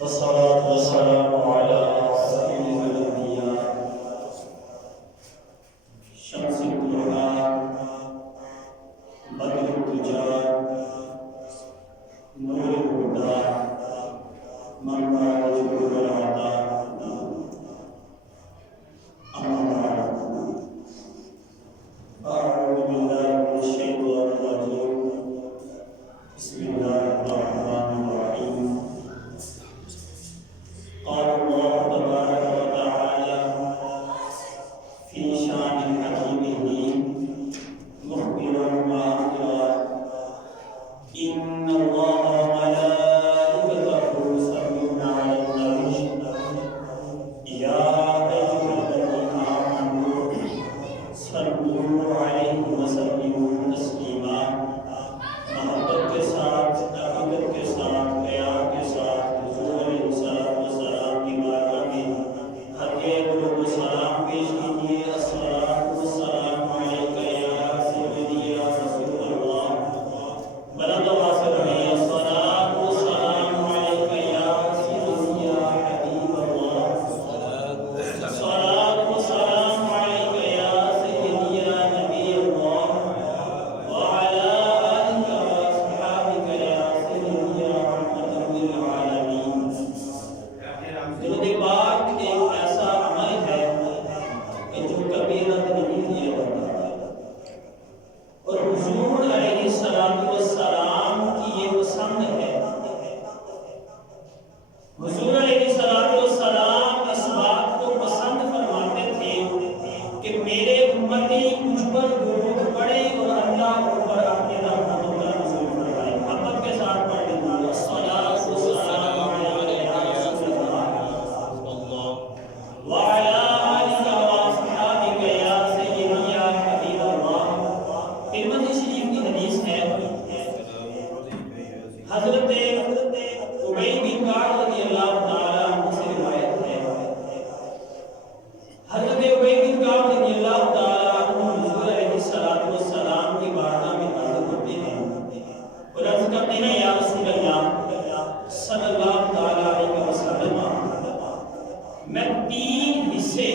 والصلاة والسلام على سيد الأنبياء شمس الضحى بدر الدجى نور الهدى منبع الجود والعطاء أما بعد أعوذ بالله من الشيطان الرجيم بسم الله الرحمن الرحيم قال الله تبارك وتعالى في شان حكيمه مخبرا وآخرا إن الله وملائكته يصلون على النبي يا أيها الذين آمنوا صلوا عليه وسلموا تسليما محبت کے ساتھ عقیدت کے ساتھ پیار کے ساتھ حضور علیہ السلام کی بارگاہ میں ہر ایک لوگ سلام پیش کیجیے الصلاۃ والسلام علیک یا سیدی یا رسول اللہ بلند آواز سے پڑھیے الصلاۃ والسلام علیک یا سیدی یا حبیب اللہ الصلاۃ والسلام علیک یا سیدی یا نبی اللہ وعلی آلک واصحابک یا سیدی یا رحمۃ للعالمین۔ درود پاک ایک ایسا عمل ہے کہ جو کبھی رد نہیں کیا جاتا اور حضور علیہ السلام کی یہ پسند ہے۔ حضور علیہ السلام اس بات کو پسند فرماتے تھے کہ میرے امتی مجھ پر درود پڑھے اور اللہ پر اپنے رحمت و کرم نازل فرمائے۔ محبت کے ساتھ پڑھ لیجیے الصلاۃ والسلام علیک یا رسول اللہ وعلی آلک واصحابک یا سیدی یا حبیب اللہ۔ ترمذی شریف کی حدیث ہے، حضرت ابی بن کعب رضی اللہ تعالی عنہ سے روایت ہے، حضرت ابی بن کعب رضی اللہ تعالی عنہ حضور علیہ السلام کی بارگاہ میں حاضر ہوتے ہیں اور عرض کرتے ہیں یا رسول اللہ صلی اللہ تعالی علیہ وسلم، میں 3 حصے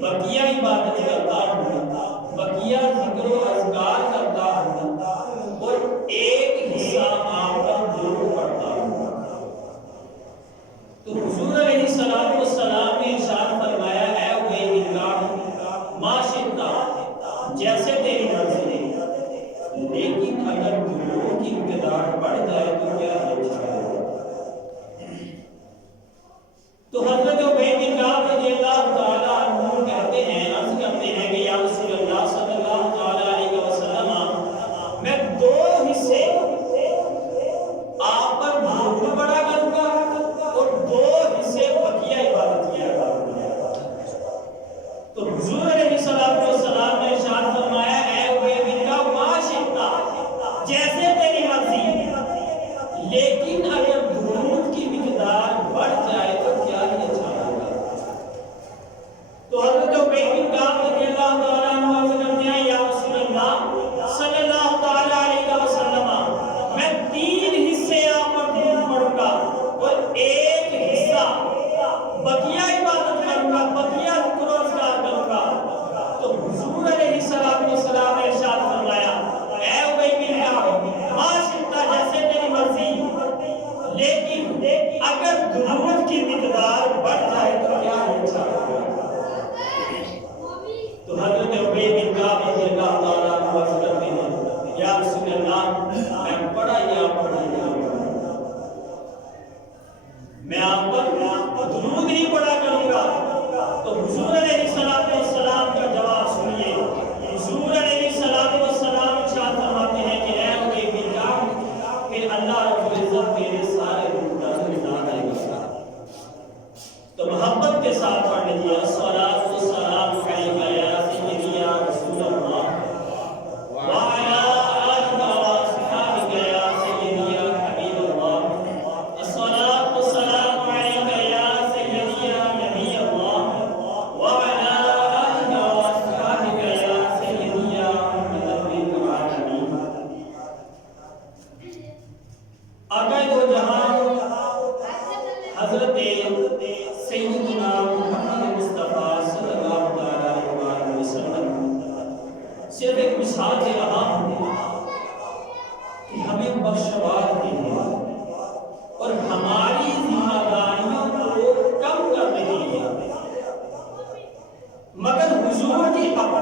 بقیہ عبادت کرتا ہوں، بقیہ ذکر و اذکار کرتا ہوں اور ایک حصہ آپ پر درود پڑھتا ہوں۔ تو حضور علیہ السلام نے ارشاد فرمایا اے ابی بن کعب ما شئت، جیسے تیری مرضی ہے، لیکن اگر درود کی مقدار بڑھ جائے تو کیا اچھا ہے۔ تو حضرت ابی بن کعب رضی اللہ تعالی عنہ کہتے ہیں، عرض کرتے ہیں کہ یا رسول اللہ صلی اللہ تعالی علیہ وسلم، میں 2 حصے آپ پر درود پڑھا کروں گا اور 2 حصے بقیہ عبادت کیا کروں گا۔ تو حضور علیہ السلام نے ارشاد فرمایا اے ابی بن کعب ما شئت، جیسے تیری مرضی، لیکن اگر درود کی مقدار بڑھ جائے تو کیا ہی اچھا ہوگا۔ تو حضرت ابی بن کعب رضی اللہ تعالیٰ عنہ عرض کرتے ہیں یا رسول اللہ صلی اللہ تعالیٰ علیہ وسلم، میں 3 حصے آپ پر درود پڑھوں گا اور ایک حصہ بقیہ عبادت کروں گا، بقیہ ذکر و اذکار کروں گا۔ تو حضور علیہ السلام نے ارشاد فرمایا اے ابی بن کعب ما شئت، جیسے تیری مرضی، لیکن اگر درود کی مقدار بڑھ جائے تو کیا اچھا ہوگا۔ تو حضرت ابی بن کعب رضی اللہ تعالیٰ عنہ عرض کرتے ہیں یا رسول اللہ میں پڑھا یا پڑھا یا میں آپ پر درود نہیں پڑھا کروں گا۔ تو حضور علیہ السلام کا جواب سنیے، حضور علیہ السلام ارشاد فرماتے ہیں کہ اے ابی بن کعب، پھر اللہ رب العزت میرے سارے گناہ مٹا دے گا۔ تو محبت کے ساتھ پڑھ لیجیے الصلاۃ والسلام علیک یا سیدی یا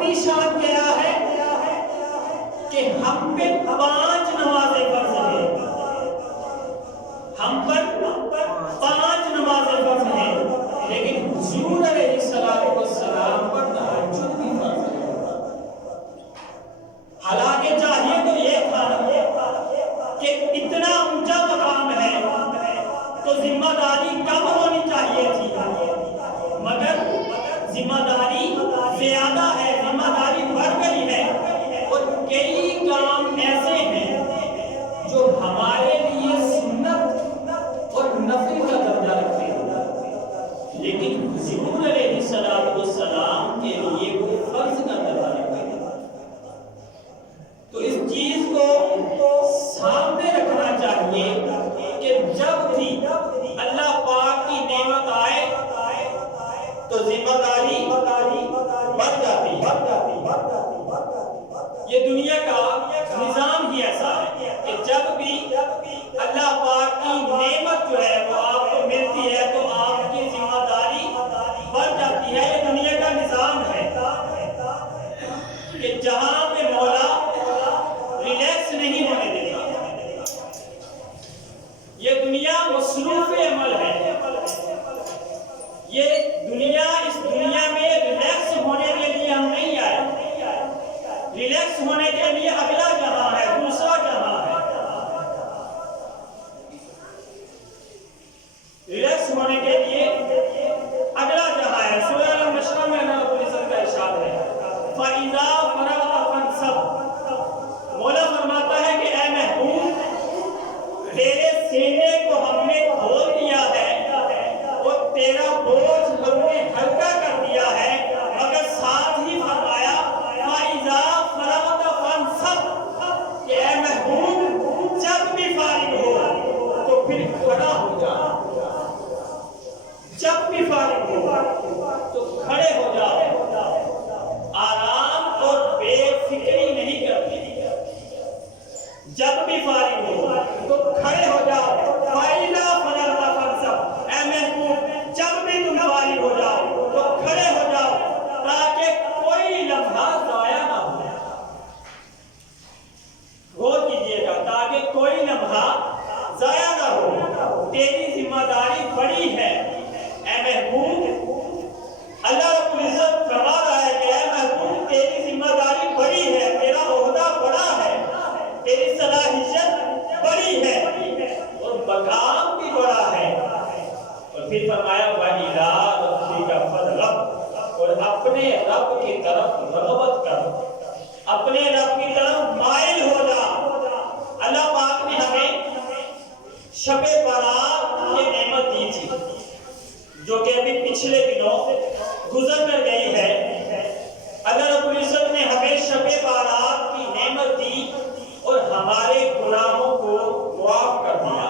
اپنی شان کیا ہے کہ ہم پہ 5 نمازیں فرض ہیں، ہم پر 5 نمازیں فرض ہیں، لیکن حضور علیہ السلام پر تہجد بھی فرض ہے۔ حالانکہ چاہیے تو یہ تھا کہ اتنا اونچا مقام ہے تو ذمہ داری کم ہونی چاہیے تھی، مگر ذمہ داری زیادہ ہے، ذمہ داری بڑھ گئی ہے، اور کئی کام ایسے ہیں جو ہمارے لیے سنت اور نفل کا درجہ رکھتے ہیں، لیکن حضور علیہ السلام کے لیے وہ فرض کا درجہ رکھتے ہیں۔ تو اس چیز کو سامنے رکھنا چاہیے کہ جب بھی اللہ پاک کی نعمت آئے تو ذمہ داری بڑھ جاتی ہے۔ یہ دنیا کا نظام ہی ایسا ہے کہ جب بھی اللہ پاک کی نعمت جو ہے وہ آپ کو ملتی ہے تو آپ کی ذمہ داری بڑھ جاتی ہے۔ یہ دنیا کا نظام ہے کہ جہاں پہ مولا ریلیکس نہیں ہونے دیتا، یہ دنیا مصروف عمل ہے، یہ دنیا اس دنیا میں ریلیکس ہونے کے لیے ہم نہیں آئے، ریلیکس ہونے کے لیے اگلا جہاں ہے، دوسرا جہاں ہے، ریلیکس ہونے کے لیے اگلا جہاں ہے۔ سورہ النشر میں اللہ رب العزت کا ارشاد ہے فَإِذَا فَرَغْتَ فَانصَبْ، مولا فرماتا ہے کہ اے محبوب تیرے سینے کو ہم نے کھول دیا ہے اور تیرا بوجھ ہم نے ہلکا کر دیا ہے، مگر ساتھ ہی فرمایا فَإِذَا فَرَغْتَ فَانصَبْ، کہ اے محبوب جب بھی فارغ ہو تو پھر کھڑا ہو جا، جب بھی فارغ ہو تو کھڑے ہو جا، آرام اور بے فکری نہیں کرتی، جب بھی فارغ ہو تو کھڑے ہو جاؤ۔ فَإِذَا فَرَغْتَ فَانصَبْ، اے محبوب جب بھی تم فارغ ہو جاؤ تو کھڑے ہو جاؤ، تاکہ کوئی لمحہ ضائع نہ ہو۔ غور کیجئے گا، تاکہ کوئی لمحہ ضائع نہ ہو۔ تیری ذمہ داری بڑی ہے اے محبوب، اللہ رب العزت فرما رہا ہے کہ اے محبوب تیری ذمہ داری بڑی ہے، تیرا عہدہ بڑا ہے، تیری صلاحیت بڑی ہے اور مقام بھی بڑا ہے۔ اور پھر فرمایا وَإِلَىٰ رَبِّكَ فَارْغَب، اور اپنے رب کی طرف رغبت کر، اپنے رب کی طرف مائل ہو جا۔ اللہ پاک نے ہمیں شب برات کی نعمت دی تھی جو کہ ابھی پچھلے دنوں گزر کر گئی ہے۔ اللہ رب العزت نے ہمیں شب برات کی نعمت دی اور ہمارے گناہوں کو معاف کر دیا،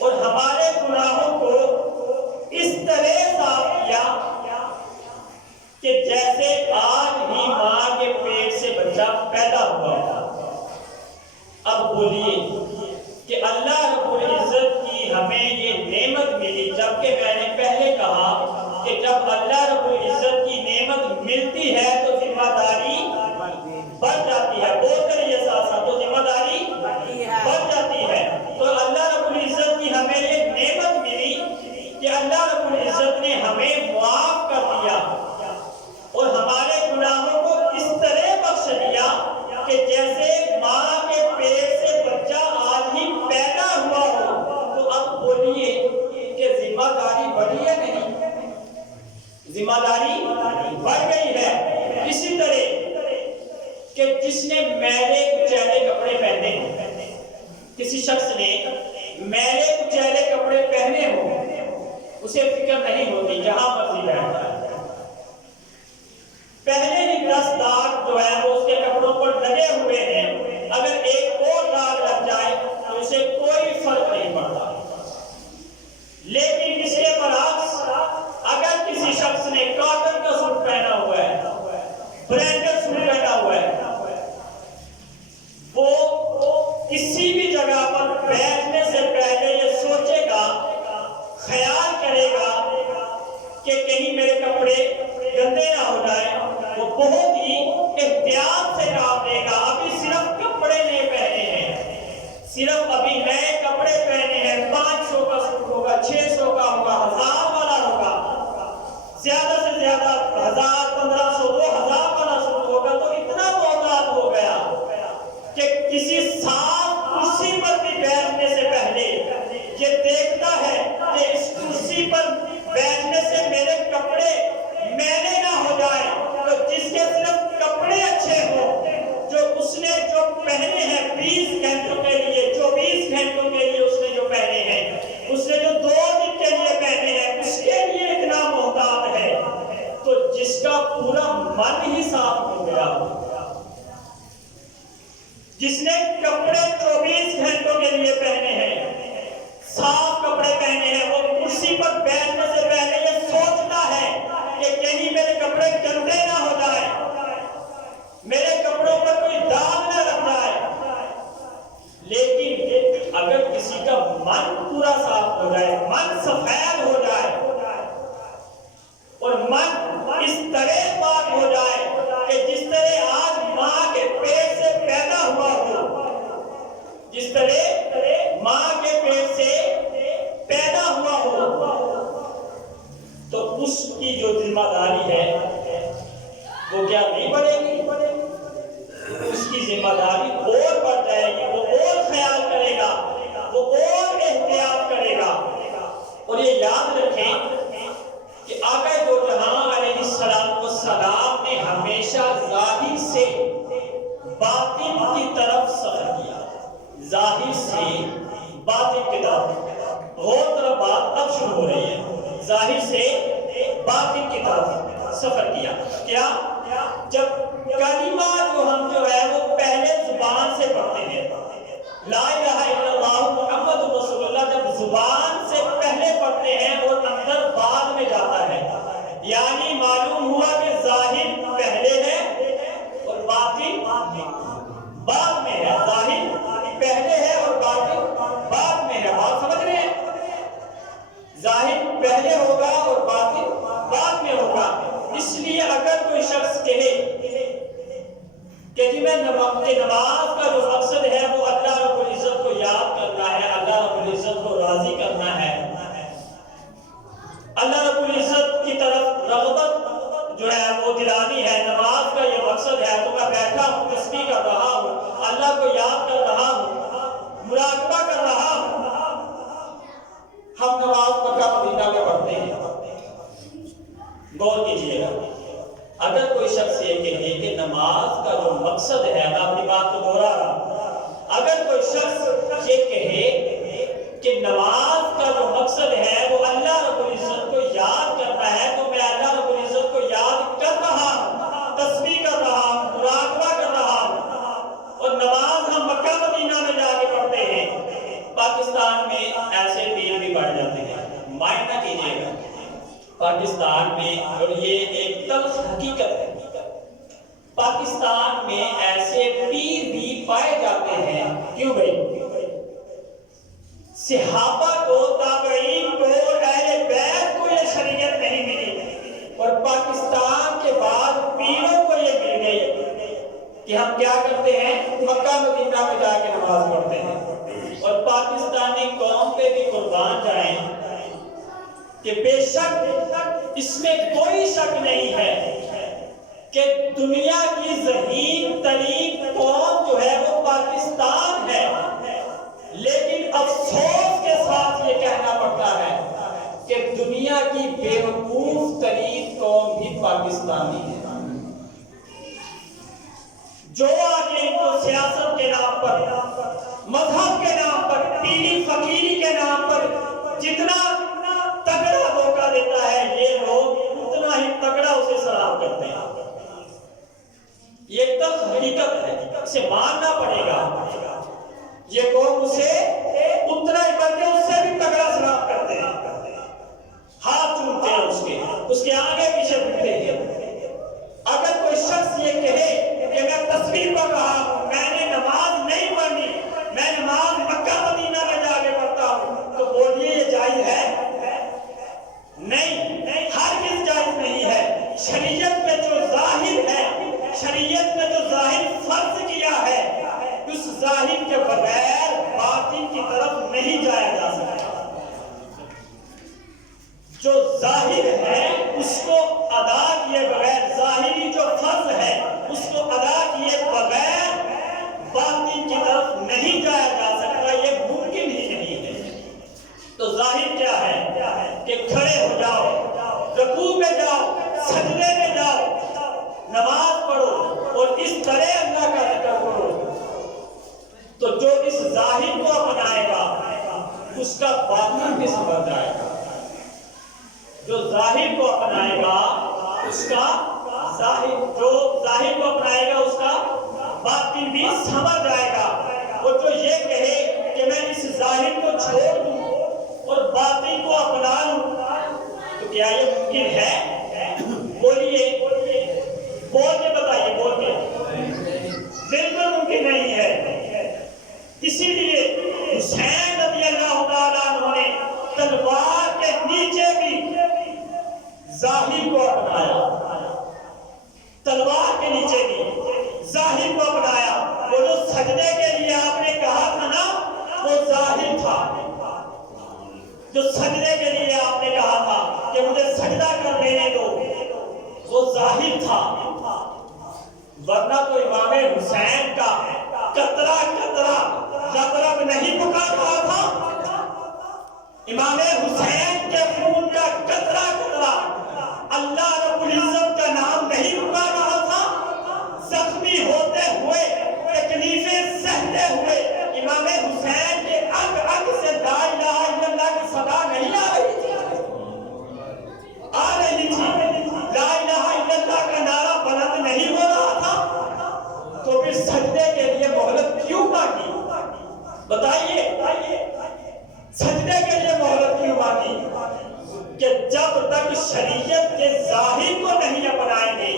اور ہمارے گناہوں کو اس طرح صاف کیا کہ جیسے آج ہی ماں کے پیٹ سے بچہ پیدا ہوا۔ اب بولیے کہ اللہ رب العزت کی ہمیں یہ نعمت ملی، جبکہ میں نے پہلے کہا کہ جب اللہ رب العزت کی نعمت ملتی ہے تو ذمہ داری بڑھ جاتی ہے، بول کر یہ ساتھ ساتھ، تو ذمہ داری بڑھ جاتی ہے۔ تو اللہ رب العزت کی ہمیں یہ نعمت ملی کہ اللہ رب العزت نے ہمیں معاف کر دیا اور ہمارے گناہوں کو اس طرح بخش دیا کہ جیسے ماں کے پیٹ سے بچہ آج ہی پیدا ہوا ہو۔ تو اب بولیے کہ ذمہ داری بڑھی ہے نہیں؟ ذمہ داری بڑھ گئی ہے۔ اسی طرح کہ جس نے میلے کچیلے کپڑے پہنے ہوں، کسی شخص نے میلے کچیلے کپڑے پہنے ہوں، اسے فکر نہیں ہوتی، جہاں مرضی بیٹھتا ہے، پہلے ہی 10 داغ جو ہے وہ اس کے کپڑوں پر لگے ہوئے ہیں، اگر ایک اور داغ لگ جائے تو اسے کوئی فرق نہیں پڑتا۔ لیکن اس کے برعکس اگر کسی شخص نے کاٹن کا سوٹ پہنا ہوا ہے، برانڈڈ سوٹ پہنا ہوا ہے، وہ کسی بھی جگہ پر بیٹھنے سے پہلے یہ سوچے گا، خیال کرے گا کہ کہیں میرے کپڑے گندے نہ ہو جائے، وہ بہت ہی احتیاط سے کام لے گا۔ ابھی صرف کپڑے نہیں پہنے ہیں، صرف ابھی نئے کپڑے پہنے ہیں، 500 کا سوٹ ہوگا، 600 کا ہوگا، 1000 والا ہوگا، زیادہ سے زیادہ 1000 1500 2000 والا سوٹ ہوگا، تو اتنا محتاط ہو گیا کہ کسی صاف کرسی پر بھی بیٹھنے سے پہلے یہ دیکھتا ہے کہ اس کرسی پر بیٹھنے سے میرے کپڑے میلے نہ ہو جائے۔ تو جس کے صرف کپڑے اچھے ہوں، جو اس نے جو پہنے ہیں 20 گھنٹوں کے لیے، 24 گھنٹوں کے لیے اس نے جو پہنے ہیں، اس نے جو 2 دن کے لیے پہنے ہیں، اس کے لیے اتنا محتاط ہے، تو جس کا پورا من ہی صاف ہو گیا، جس نے کپڑے 24 گھنٹوں کے لیے پہنے ہیں، صاف کپڑے پہنے ہیں، وہ کرسی پر بیٹھنے سے پہلے یہ سوچتا ہے کہ کہیں میرے کپڑے گندے نہ ہو جائے، میرے کپڑوں پر کوئی داغ نہ لگ جائے۔ لیکن اگر کسی کا من پورا صاف ہو جائے، من سفید ہو جائے، اور من اس طرح پاک ہو جائے کہ جس طرح آج ماں کے پیٹ سے پیدا ہوا ہو، جس طرح ماں کے پیٹ سے پیدا ہوا ہو، تو اس کی جو ذمہ داری ہے وہ کیا نہیں بڑھے گی؟ اس کی ذمہ داری اور بڑھ جائے گی، وہ اور خیال کرے گا، وہ اور احتیاط کرے گا۔ اور یہ یاد رکھیں کہ آقا دو جہاں علیہ السلام نے ہمیشہ ظاہر سے باطن کی طرف سفر کیا، ظاہر سے باطن کی طرف۔ غور طرف بات اب شروع ہو رہی ہے، ظاہر سے باطن کی طرف سفر کیا۔ کیا؟ جب کلمہ جو ہے وہ پہلے زبان سے پڑھتے ہیں، لا الہ الا اللہ محمد رسول اللہ جب زبان سے پہلے پڑھتے ہیں اور اندر بعد میں جاتا ہے، یعنی معلوم ہوا کہ ظاہر پہلے ہے اور باطن بعد میں ہے، ظاہر پہلے ہے اور باطن بعد میں ہے۔ بات سمجھ رہے ہیں؟ ظاہر پہلے ہوگا اور باطن بعد میں ہوگا۔ اس لیے اگر کوئی شخص کہے کہ جی میں نماز کا جو مقصد ہے وہ اللہ رب العزت کو یاد کرنا ہے، اللہ رب العزت کو راضی کرنا ہے، اللہ رب العزت کی طرف رغبت جو ہے وہ دلانی ہے، نماز کا یہ مقصد ہے، تو میں بیٹھا ہوں، تسبیح کر رہا ہوں، اللہ کو یاد کر رہا ہوں، مراقبہ کر رہا ہوں۔ ہم نماز مکہ مدینہ میں پڑھتے ہیں، غور کیجئے گا، اگر کوئی شخص یہ کہے کہ نماز کا جو مقصد ہے، میں اپنی بات کو دوہرا رہا ہوں، اگر کوئی شخص یہ کہے کہ نماز کا جو مقصد ہے وہ اللہ رب العزت کو یاد کرنا ہے، تو میں اللہ رب العزت کو یاد کر رہا ہوں، تسبیح کر رہا ہوں، مراقبہ کر رہا ہوں، اور نماز ہم مکہ مدینہ میں جا کے پڑھتے ہیں۔ پاکستان میں ایسے پیر بھی بڑھ جاتے ہیں، مائنہ کیجئے گا، پاکستان میں، اور یہ ایک تلخ حقیقت ہے، پاکستان میں ایسے پیر بھی پائے جاتے ہیں۔ کیوں بھائی؟ صحابہ کو، تابعین کو، اہل بیت کو یہ شریعت نہیں ملی، اور پاکستان کے بعد پیروں کو یہ مل گئی کہ ہم کیا کرتے ہیں، مکہ مدینہ میں جا کے نماز پڑھتے ہیں۔ اور پاکستانی قوم پہ بھی قربان جائیں کہ بے شک اس میں کوئی شک نہیں ہے کہ دنیا کی ذہین ترین قوم جو ہے وہ پاکستان ہے، لیکن افسوس کے ساتھ یہ کہنا پڑتا ہے کہ دنیا کی بیوقوف ترین قوم بھی پاکستانی ہے۔ جو آگے ان کو سیاست کے نام پر، مذہب کے نام پر، پیری فقیری کے نام پر جتنا تگڑا دھوکہ دیتا ہے، یہ لوگ اتنا ہی تگڑا اسے سلام کرتے ہیں۔ یہ تلخ حقیقت ہے، اسے ماننا پڑے گا۔ یہ قوم اسے اتنا ہی بلکہ اس سے بھی تگڑا سلام کرتے ہیں، ہاتھ چومتے ہیں، اس کے آگے پیچھے پھرتے ہیں۔ اگر کوئی شخص یہ کہے کہ میں تصویر پڑھ رہا ہوں، میں نے نماز نہیں پڑھنی، میں نماز مکہ مدینہ میں جا کے پڑھتا ہوں، تو بولیے یہ جائز ہے؟ نہیں، ہرگز جائز نہیں شریعت میں جو ظاہر ہے، شریعت میں جو ظاہر فرض کیا ہے، اس ظاہر کے بغیر باطن کی طرف نہیں جایا جا سکتا۔ جو ظاہر ہے اس کو ادا کیے بغیر، ظاہری جو فرض ہے اس کو ادا کیے بغیر باطن کی طرف نہیں جایا جا سکتا، یہ ممکن ہی نہیں ہے۔ تو ظاہر کیا ہے کہ کھڑے ہو جاؤ، رکوع میں جاؤ، سجدے میں جاؤ، نماز پڑھو اور اس طرح اللہ کا ذکر کرو۔ تو جو اس ظاہر کو اپنائے گا اس کا باطن بھی سنور جائے گا۔ جو ظاہر کو اپنائے گا اس کا جو ظاہر کو اپنائے گا اس کا باطن بھی سنور جائے گا۔ اور جو یہ کہے کہ میں اس ظاہر کو چھوڑ دوں اور باطن کو اپنا لوں، تو کیا یہ ممکن ہے؟ بولیے، بول کے بتائیے، بول کے۔ بالکل ممکن نہیں ہے۔ اسی لیے حسین رضی اللہ تعالیٰ عنہ نے تلوار کے نیچے بھی ظاہر کو اپنایا، تلوار کے نیچے بھی ظاہر کو اپنایا۔ وہ جو سجدے کے لیے آپ نے کہا تھا نا، وہ ظاہر تھا۔ جو سجدے کے لیے آپ نے کہا تھا کہ مجھے سجدہ کر دینے دو، وہ ظاہر تھا۔ ورنہ تو امام حسین کا قطرہ قطرہ رب رب نہیں پکار رہا تھا؟ امام حسین کے خون کا قطرہ قطرہ اللہ رب العزت کا نام نہیں پکار رہا تھا؟ زخمی ہوتے ہوئے، تکلیفیں سہتے ہوئے امام حسین کے انگ انگ سے لا الہ الا اللہ کی صدا نہیں آ رہی تھی؟ آ رہی تھی۔ لا الہ الا اللہ کا نعرہ بلند نہیں ہو رہا تھا؟ تو پھر سجدے کے لیے مہلت کیوں مانگی؟ بتائیے، سجدے کے لیے مہلت کیوں مانگی؟ کہ جب تک شریعت کے ظاہر کو نہیں اپنائیں گے،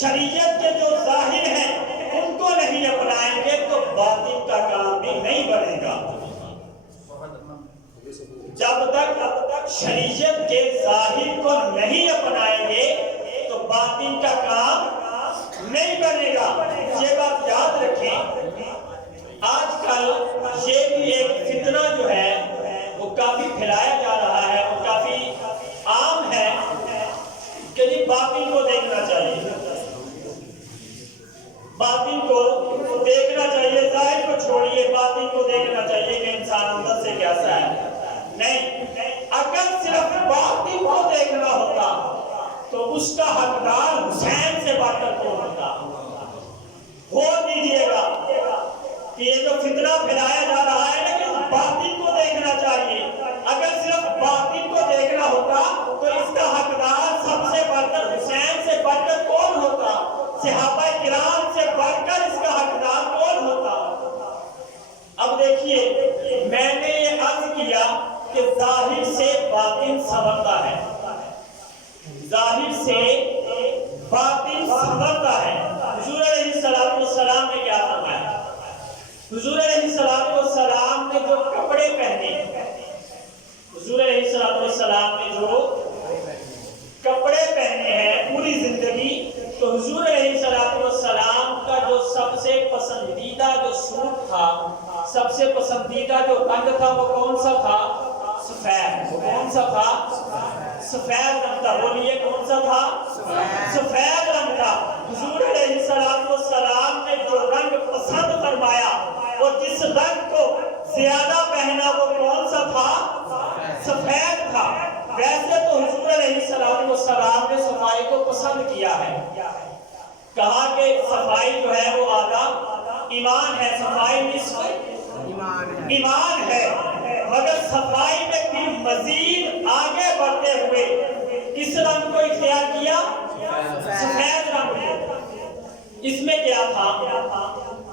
شریعت کے جو ظاہر ہیں ان کو نہیں اپنائیں گے، تو باطن کا کام بھی نہیں بنے گا۔ جب تک شریعت کے ظاہر کو نہیں اپنائیں گے تو باطن کا کام نہیں بنے گا۔ یہ بات یاد رکھیں۔ آج کل یہ بھی ایک فتنہ جو ہے وہ کافی پھیلایا جا رہا ہے اور کافی عام ہے کہ جی باطن کو دیکھنا چاہیے، باطن کو دیکھنا چاہیے، ظاہر کو چھوڑیے، باطن کو دیکھنا چاہیے کہ انسان اندر سے کیسا ہے۔ نہیں، اگر صرف باطن کو دیکھنا ہوتا تو اس کا حقدار حسین سے بڑھ کر کون ہوتا؟ غور دیجیے گا کہ یہ جو فتنہ پھیلایا جا رہا ہے نا کہ باطن کو دیکھنا چاہیے، اگر صرف باطن کو دیکھنا ہوتا تو اس کا حقدار سب سے بڑھ کر حسین سے بڑھ کر کون ہوتا؟ صحابہ کرام سے بڑھ کر اس کا حقدار کون ہوتا؟ اب دیکھیے، میں نے یہ عرض کیا کہ ظاہر سے باطن سنورتا ہے، ظاہر سے باطن سنورتا ہے۔ حضور علیہ السلام نے کیا فرمایا؟ حضور علیہ السلام نے جو کپڑے پہنے، حضور علیہ السلام نے جو کپڑے پہنے ہیں پوری زندگی، تو حضور علیہ السلام کا جو سب سے پسندیدہ جو سوٹ تھا، سب سے پسندیدہ جو رنگ تھا وہ کون سا تھا؟ سفید۔ وہ کون سا تھا؟ سفید رنگ تھا۔ بولیے کون سا تھا؟ سفید رنگ تھا۔ حضور علیہ السلام نے جو رنگ پسند فرمایا اور جس رنگ کو زیادہ پہنا وہ کون سا تھا؟ سفید تھا۔ ویسے تو حضور علیہ السلام نے صفائی کو پسند کیا ہے، کہا کہ صفائی جو ہے وہ آدھا ایمان ہے، صفائی نصف ایمان ہے، مگر صفائی میں بھی مزید آگے بڑھتے ہوئے کس رنگ کو اختیار کیا؟ سفید رنگ کو۔ اس میں کیا تھا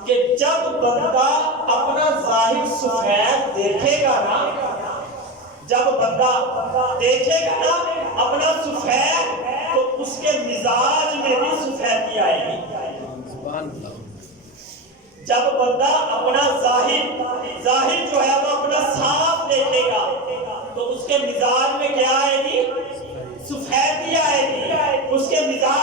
کہ جب بندہ اپنا ظاہر سفید دیکھے گا نا، جب بندہ دیکھے گا نا اپنا سفید، تو اس کے مزاج میں بھی سفیدی آئے گی۔ جب بندہ اپنا ظاہر جو ہے وہ اپنا صاف دیکھے گا تو اس کے مزاج میں کیا آئے گی؟ سفیدی آئے گی۔ اس کے مزاج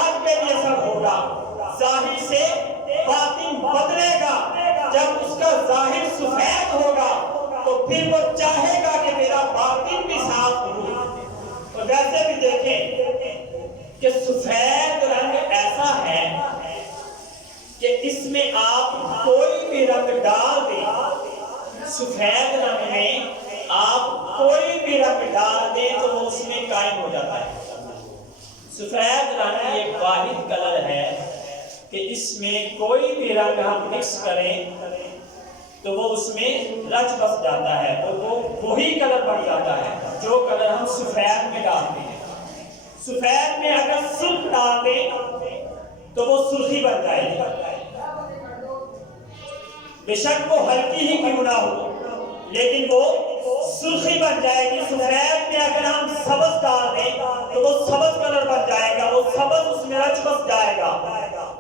سفید رنگ ایسا ہے کہ اس میں آپ کوئی بھی رنگ ڈال دیں، سفید رنگ میں آپ کوئی بھی رنگ ڈال دیں تو وہ اس میں قائم ہو جاتا ہے۔ سفید رنگ ایک واحد کلر ہے کہ اس میں کوئی بھی رنگ ہم مکس کریں تو وہ اس میں رچ بس جاتا ہے اور وہ وہی کلر بن جاتا ہے جو کلر ہم سفید میں ڈالتے ہیں۔ سفید میں اگر سرخ ڈال دیں تو وہ سرخی بن جائے گی، بے شک وہ ہلکی ہی کیوں نہ ہو لیکن وہ سرخی بن جائے گی۔ سفید میں اگر ہم سبز ڈال دیں تو وہ سبز کلر بن جائے گا، وہ سبز اس میں رچ بس جائے گا۔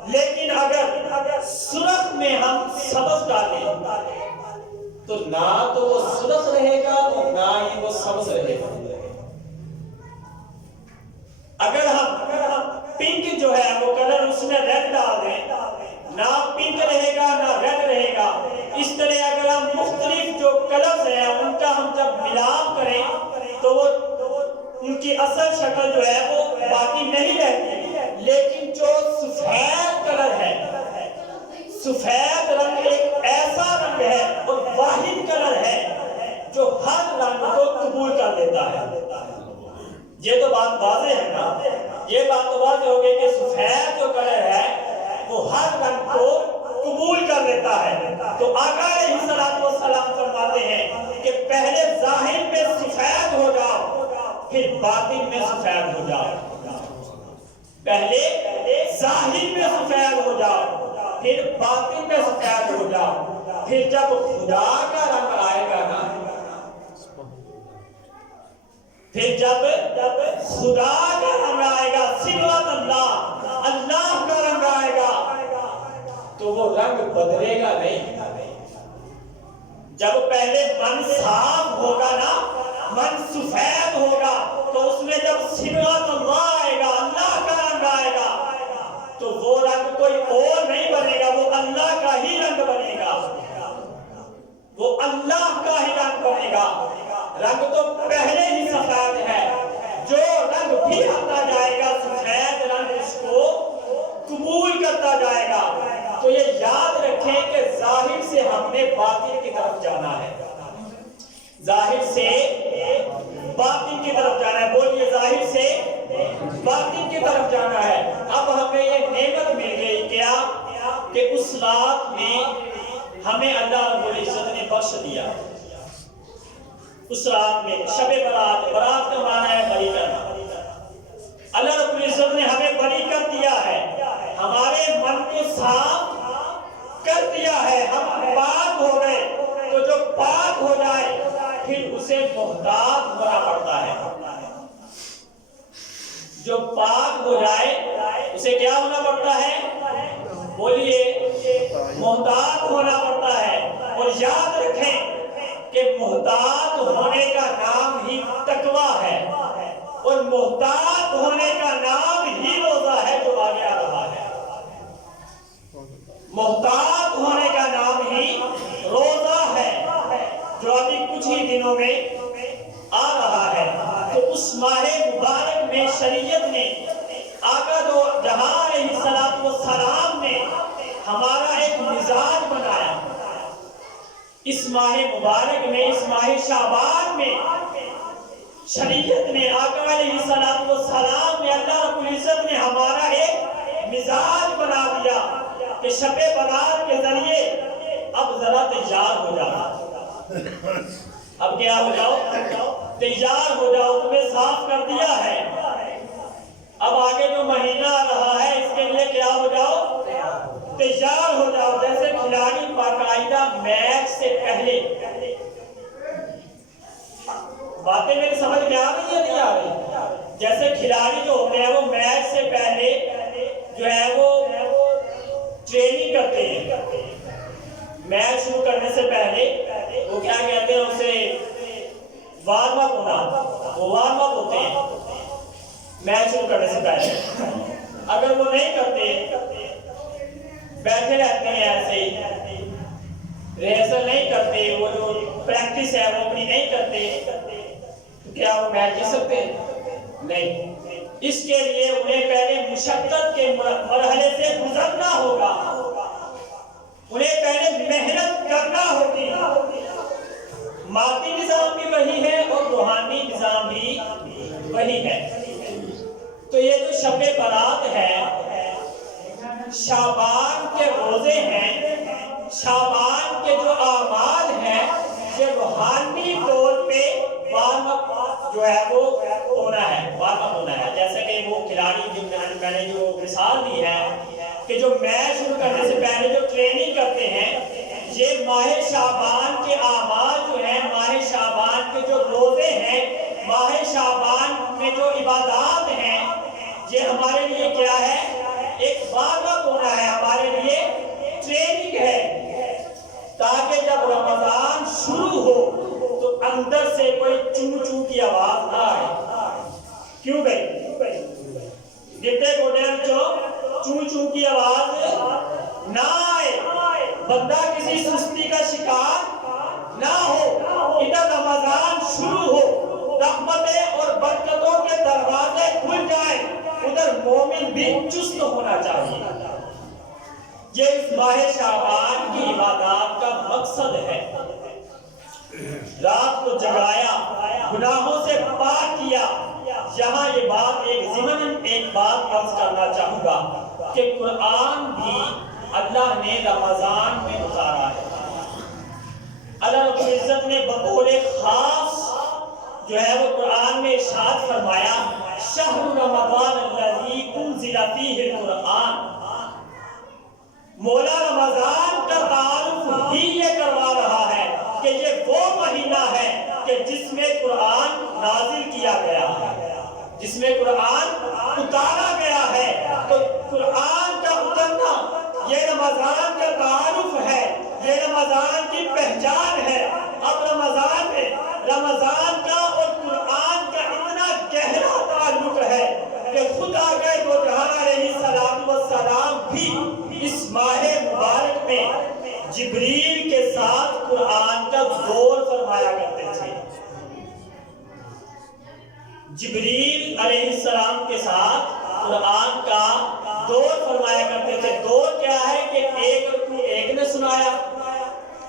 لیکن اگر سرخ میں ہم سبز ڈالیں تو نہ تو وہ سرخ رہے گا اور نہ ہی وہ سبز رہے گا۔ اگر ہم پنک جو ہے وہ کلر اس میں ریڈ ڈال دیں، نہ پنک رہے گا نہ ریڈ رہے گا۔ اس طرح اگر ہم مختلف جو کلرز ہیں ان کا ہم جب ملاپ کریں تو وہ ان کی اصل شکل جو ہے وہ باقی نہیں رہتی، لیکن جو سفید کلر ہے، سفید رنگ ایک ایسا رنگ ہے اور واحد کلر ہے جو ہر رنگ کو قبول کر لیتا ہے۔ یہ تو بات واضح ہے نا، یہ بات تو واضح ہو گئی کہ سفید جو کلر ہے وہ ہر رنگ کو قبول کر لیتا ہے۔ تو آقا علیہ السلام فرماتے ہیں کہ پہلے ظاہر میں سفید ہو جاؤ پھر باطن میں سفید ہو جاؤ، پہلے ظاہر میں سفید ہو جاؤ پھر باطن میں سفید ہو جاؤ۔ پھر جب خدا کا رنگ آئے گا نا، پھر جب خدا کا رنگ آئے گا، صفات اللہ، اللہ کا رنگ آئے گا تو وہ رنگ بدلے گا نہیں۔ جب پہلے من صاف ہوگا نا، من سفید ہوگا تو اس میں جب صفات اللہ آئے گا، اللہ کا رنگ آئے گا تو وہ رنگ کوئی اور نہیں بنے گا، وہ اللہ کا ہی رنگ بنے گا، وہ اللہ کا ہی رنگ بنے گا۔ رنگ تو پہلے ہی سفید ہے، جو رنگ بھی آتا جائے گا سفید رنگ اس کو قبول کرتا جائے گا۔ تو یہ یاد رکھیں کہ ظاہر سے ہم نے باطن کی طرف جانا ہے، ظاہر سے باطن کی طرف جانا ہے۔ بولیے ظاہر سے باطن کی طرف جانا ہے۔ اب ہمیں یہ نعمت مل گئی کیا کہ اس رات میں ہمیں اللہ رب العزت نے بخش دیا۔ اس رات میں شب برات، برات کا معنی ہے بری کرنا، اللہ رب العزت نے ہمیں بری کر دیا ہے، ہمارے من کو صاف کر دیا ہے، ہم پاک ہو گئے۔ تو جو پاک ہو جائے پھر اسے محتاط ہونا پڑتا ہے، جو پاک ہو جائے اسے کیا ہونا پڑتا ہے؟ بولیے محتاط ہونا پڑتا ہے۔ اور یاد رکھیں کہ محتاط ہونے کا نام ہی تقویٰ ہے، اور محتاط ہونے کا نام ہی روزہ ہے جو آگے آ رہا ہے۔ محتاط ہونے کا نام ہی روزہ ہے جو ابھی کچھ ہی دنوں میں آ رہا ہے۔ تو اس ماہ مبارک میں شریعت نے، آقا دو جہاں علیہ السلام نے ہمارا ایک مزاج بنایا۔ اس ماہ مبارک میں، اس ماہ شعبان میں شریعت نے، آقا علیہ السلام نے، اللہ رب العزت نے ہمارا ایک مزاج بنا دیا کہ شب برات کے ذریعے اب ذرا تیار ہو جاؤ، اب کیا ہو جاؤ؟ تیار ہو جاؤ، تمہیں صاف کر دیا ہے۔ اب آگے جو مہینہ آ رہا ہے اس کے لیے کیا ہو جاؤ؟ تیار ہو جاؤ۔ جیسے کھلاڑی باقاعدہ میچ سے پہلے، باتیں میری سمجھ میں آ رہی ہے نہیں آ رہی؟ جیسے کھلاڑی جو ہوتے ہیں وہ میچ سے پہلے جو ہے وہ ٹریننگ کرتے ہیں، میچ شروع کرنے سے پہلے وہ کیا کہتے ہیں اسے؟ وارم اپ ہونا، وہ وارم اپ ہوتے ہیں میچ شروع کرنے سے پہلے۔ اگر وہ نہیں کرتے، بیٹھے رہتے ہیں ایسے ہی، ریہرسل نہیں کرتے، وہ جو پریکٹس ہے وہ اپنی نہیں کرتے، تو کیا وہ میچ جیت سکتے ہیں؟ نہیں۔ اس کے لیے انہیں پہلے مشقت کے مرحلے سے گزرنا ہوگا، انہیں پہلے محنت کرنا ہوگی۔ مادی نظام بھی وہی ہے اور روحانی نظام بھی وہی ہے۔ تو یہ جو شب برات ہے، شعبان کے روزے ہیں، شعبان کے جو اعمال ہیں، یہ روحانی طور پہ وارم اپ جو ہے وہ ہونا ہے، وارم اپ ہونا ہے۔ جیسے کہ وہ کھلاڑی جو میں نے جو مثال دی ہے کہ جو میچ شروع کرنے سے پہلے جو ٹریننگ کرتے ہیں، یہ ماہ شعبان کے اعمال جو ہیں، ماہ شعبان کے جو روزے ہیں، ماہ شعبان میں جو عبادات ہیں، یہ ہمارے لیے کیا ہے؟ ایک وارم اپ ہونا ہے، ہمارے لیے ٹریننگ ہے، تاکہ جب رمضان شروع ہو تو اندر سے کوئی چوں چوں کی آواز نہ آئے۔ کیوں بھائی؟ گٹے گوڈے چوں چوں کی آواز نہ آئے، بندہ کسی سستی کا شکار نہ ہو۔ ادھر رمضان شروع ہو، رحمتیں اور برکتوں کے دروازے کھل جائیں، ادھر مومن بھی چست ہونا چاہیے۔ یہ اس ماہ شعبان کی عبادات کا مقصد ہے۔ رات کو جگایا، گناہوں سے پاک کیا۔ یہاں یہ بات ایک بات عرض کرنا چاہوں گا کہ قرآن بھی اللہ نے رمضان میں اتارا ہے۔ اللہ رب العزت نے بطور خاص جو ہے وہ قرآن میں ارشاد فرمایا، شہر رمضان الذی انزل فیہ القرآن۔ مولا رمضان کا تعارف ہی یہ کروا رہا ہے کہ یہ وہ مہینہ ہے کہ جس میں قرآن نازل کیا گیا ہے، جس میں قرآن اتارا گیا ہے۔ تو قرآن کا اترنا یہ رمضان کا تعارف ہے، یہ رمضان کی پہچان ہے۔ اب رمضان میں رمضان کا اور قرآن کا اتنا گہرا تعلق ہے کہ خود آقا دو جہاں علیہ السلام بھی اس ماہ مبارک میں جبریل کے ساتھ قرآن کا دور فرمایا کرتے تھے۔ جبریل علیہ السلام کے ساتھ قرآن کا دور فرمایا کرتے تھے۔ دور کیا ہے کہ ایک رکوع ایک نے سنایا،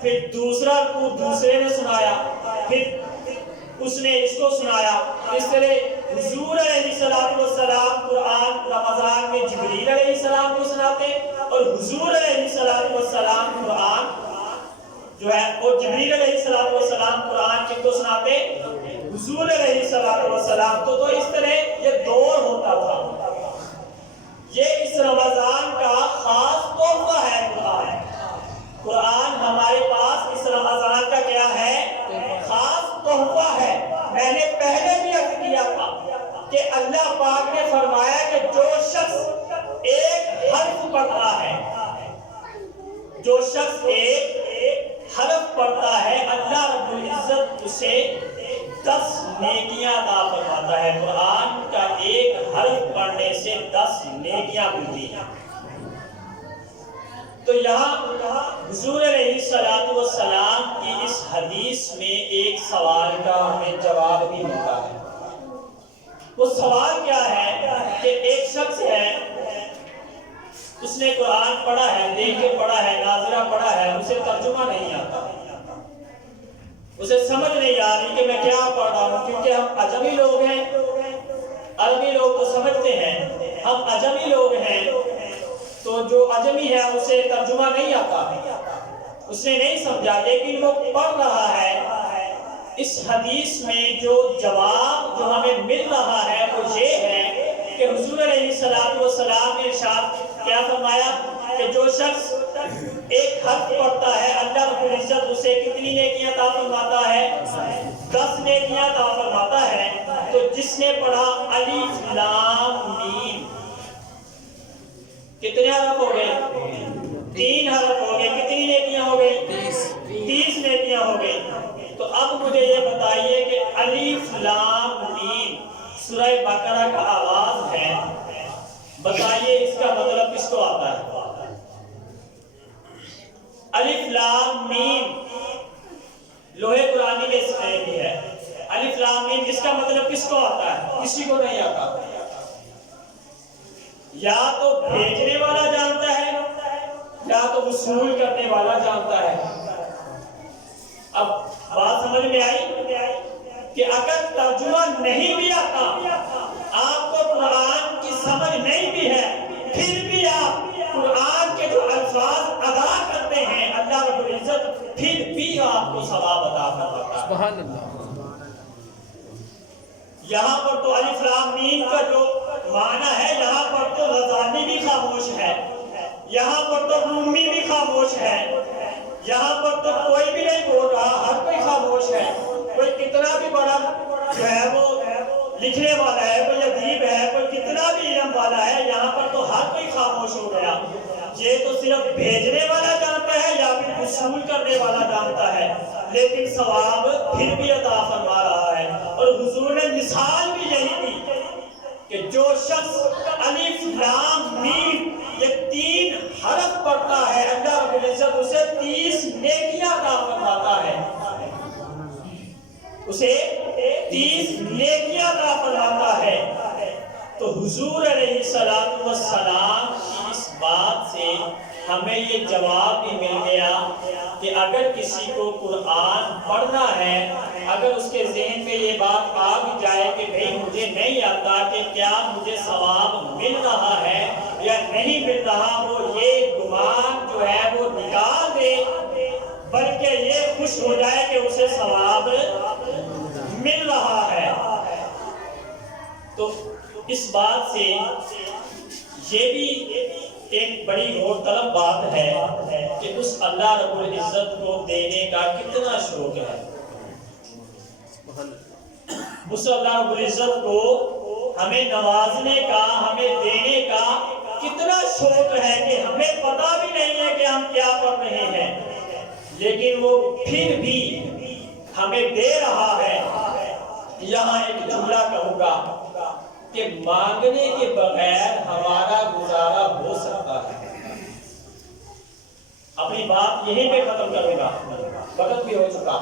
پھر دوسرا رکوع دوسرے نے سنایا، پھر اس نے اس کو سنایا۔ اس طرح حضور علیہ السلام قرآن رمضان میں جبریل علیہ السلام کو سناتے، اور حضور علیہ السلام قرآن جو ہے وہ جبریل علیہ السلام قرآن کن کو سناتے؟ حضور علیہ السلام۔ تو اس طرح یہ دور ہوتا تھا۔ یہ اس رمضان کا خاص تحفہ ہے قرآن۔ قرآن ہمارے پاس اس رمضان کا کیا ہے؟ خاص تحفہ ہے۔ میں نے پہلے بھی عرض کیا تھا کہ اللہ پاک نے فرمایا کہ جو شخص ایک حرف پڑھتا ہے، جو شخص ایک حرف پڑھتا ہے، اللہ رب العزت اسے 10 نیکیاں عطا فرماتا ہے۔ قرآن کا ایک حرف پڑھنے سے 10 نیکیاں ملتی ہیں۔ تو یہاں حضور علیہ السلام کی اس حدیث میں ایک سوال کا ہمیں جواب بھی ملتا ہے۔ وہ سوال کیا ہے کہ ایک شخص ہے، اس نے قرآن پڑھا ہے، دیکھ کے پڑھا ہے، ناظرہ پڑھا ہے، اسے ترجمہ نہیں آتا، اسے سمجھ نہیں آ رہی کہ میں کیا پڑھ رہا ہوں، کیونکہ ہم عجمی لوگ ہیں۔ عربی لوگ تو سمجھتے ہیں، ہم عجمی لوگ ہیں، تو جو عجمی ہے اسے ترجمہ نہیں آتا، اس نے نہیں سمجھا، لیکن وہ پڑھ رہا ہے۔ اس حدیث میں جو جواب جو ہمیں مل رہا ہے وہ یہ ہے کہ حضور علیہ السلام نے ارشاد کیا فرمایا کہ جو شخص ایک حرف پڑھتا ہے، اللہ رب العزت اسے کتنی نیکیاں عطا فرماتا ہے؟ 10 نیکیاں عطا فرماتا ہے۔ تو جس نے پڑھا الف لام میم، کتنے حرف ہو گئے؟ 3 حرف ہو گئے۔ کتنی نیکیاں ہو گئی؟ 30 نیکیاں ہو گئی۔ تو اب مجھے یہ بتائیے کہ الف لام میم سورہ بقرہ کا آغاز ہے، بتائیے اس کا مطلب کس کو آتا ہے؟ الف لام میم لوہے قرآنی میں اس میں بھی ہے۔ الف لام میم اس کا مطلب کس کو آتا ہے؟ کسی کو نہیں آتا۔ یا تو بھیجنے والا جانتا ہے یا تو وصول کرنے والا جانتا ہے۔ اب بات سمجھ میں آئی کہ اگر ترجمہ نہیں بھی آتا، آپ کو قرآن کی سمجھ نہیں بھی ہے، پھر بھی آپ قرآن کے جو الفاظ ادا کرتے ہیں، اللہ رب العزت پھر بھی آپ کو ثواب عطا فرماتا ہے۔ سبحان اللہ۔ یہاں پر تو الف لام میم کا جو معنی ہے، یہاں پر تو غزالی بھی خاموش ہے، یہاں پر تو رومی بھی خاموش ہے، یہاں پر تو کوئی بھی نہیں بول رہا، ہر کوئی خاموش ہے۔ کوئی کتنا بھی بڑا جو ہے وہ لکھنے والا ہے، کوئی ادیب ہے، کوئی کتنا بھی علم والا ہے، یہاں پر تو ہر کوئی خاموش ہو گیا۔ یہ تو صرف بھیجنے والا جانتا ہے یا پھر وصول کرنے والا جانتا ہے، لیکن ثواب پھر بھی عطا فرما رہا ہے۔ اور حضور نے مثال بھی یہی دی کہ جو شخص الف لام میم یہ 3 حرف پڑھتا ہے، اللہ رب العزت اسے 30 نیکیاں عطا فرماتا ہے، اسے 30 نیکیاں عطا فرماتا ہے۔ تو حضور علیہ السلام کی اس بات سے ہمیں یہ جواب بھی مل گیا کہ اگر کسی کو قرآن پڑھنا ہے، اگر اس کے ذہن میں یہ بات آ بھی جائے کہ بھئی مجھے نہیں آتا کہ کیا مجھے ثواب مل رہا ہے یا نہیں مل رہا، وہ یہ گمان جو ہے وہ نکال دے، بلکہ یہ خوش ہو جائے کہ اسے ثواب مل رہا ہے۔ تو اس بات سے یہ بھی ایک بڑی غور طلب بات ہے کہ اس اللہ رب العزت کو دینے کا کتنا شوق ہے، اس اللہ رب العزت کو ہمیں نوازنے کا، ہمیں دینے کا کتنا شوق ہے کہ ہمیں پتہ بھی نہیں ہے کہ ہم کیا پڑھ رہے ہیں، لیکن وہ پھر بھی ہمیں دے رہا ہے۔ یہاں ایک جملہ کہوں گا کہ مانگنے کے بغیر ہمارا گزارا ہو سکتا ہے۔ اپنی بات یہیں پہ ختم کروں گا، وقت بھی ہو چکا،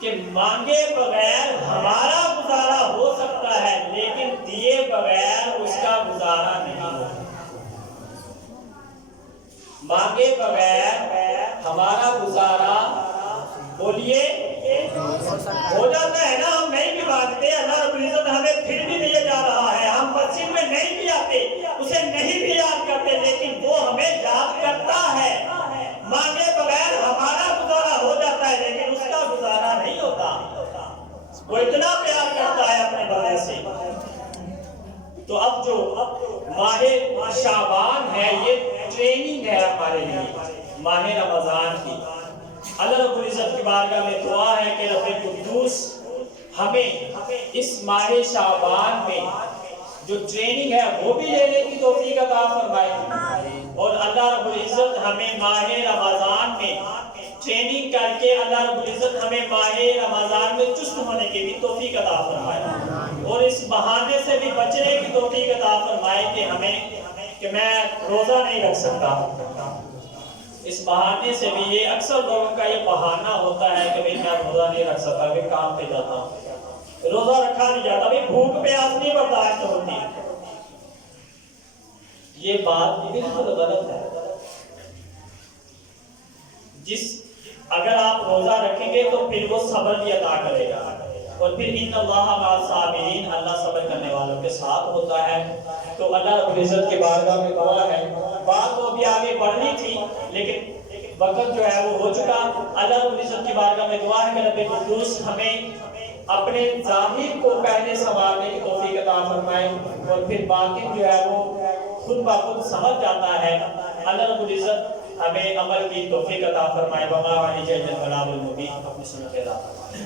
کہ مانگے بغیر ہمارا گزارا ہو سکتا ہے، لیکن دیے بغیر اس کا گزارا نہیں ہوتا۔ مانگے بغیر ہمارا گزارا بولیے ہو جاتا ہے نا، ہم نہیں بھی مانگتے، اللہ رب العزت ہمیں پھر بھی دیا جا رہا ہے، ہم مسجد میں نہیں بھی آتے، اسے نہیں بھی یاد کرتے، لیکن وہ ہمیں یاد کرتا ہے۔ مانگے بغیر ہمارا گزارا ہو جاتا ہے، لیکن اس کا گزارا نہیں ہوتا۔ وہ اتنا پیار کرتا ہے اپنے بندے سے۔ تو اب جو ماہ شعبان ہے، یہ ٹریننگ ہے ہمارے لیے ماہ رمضان کی۔ اللہ رب العزت کی بارگاہ میں دعا ہے کہ رب قدوس ہمیں اس ماہ شعبان میں جو ٹریننگ ہے وہ بھی لینے کی توفیق عطا فرمائے، اور اللہ رب العزت ہمیں ماہ رمضان میں ٹریننگ کر کے اللہ رب العزت ہمیں ماہ رمضان میں چست ہونے کی بھی توفیق عطا فرمائے، اور اس بہانے سے بھی بچنے کی توفیق عطا فرمائے کہ میں روزہ نہیں رکھ سکتا۔ اس بہانے سے بھی، یہ اکثر لوگوں کا یہ بہانہ ہوتا ہے کہ میں روزہ نہیں رکھ سکتا، کہ کام پہ جاتا ہوں، روزہ رکھا نہیں جاتا، بھوک پیاس نہیں برداشت ہوتی۔ یہ بات بالکل غلط ہے۔ اگر آپ روزہ رکھیں گے تو پھر وہ صبر بھی عطا کرے گا، اور پھر ان اللہ مع الصابرین، اللہ صبر کرنے والوں کے ساتھ ہوتا ہے۔ تو اللہ رب العزت کے بارگاہ میں دعا ہے، بات تو ابھی آگے بڑھنی تھی لیکن وقت جو ہے وہ ہو چکا۔ اللہ رب العزت کی بارگاہ میں دعا ہے کہ رب قدوس ہمیں اپنے ظاہر کو پہلے سنوارنے کی توفیق عطا فرمائے، اور پھر باطن جو ہے وہ خود بخود سمجھ جاتا ہے۔ اللہ رب العزت ہمیں عمل کی توفیق عطا فرمائے۔ وما علیہ البلاغ المبین، اپنی سنت ادا فرمائے۔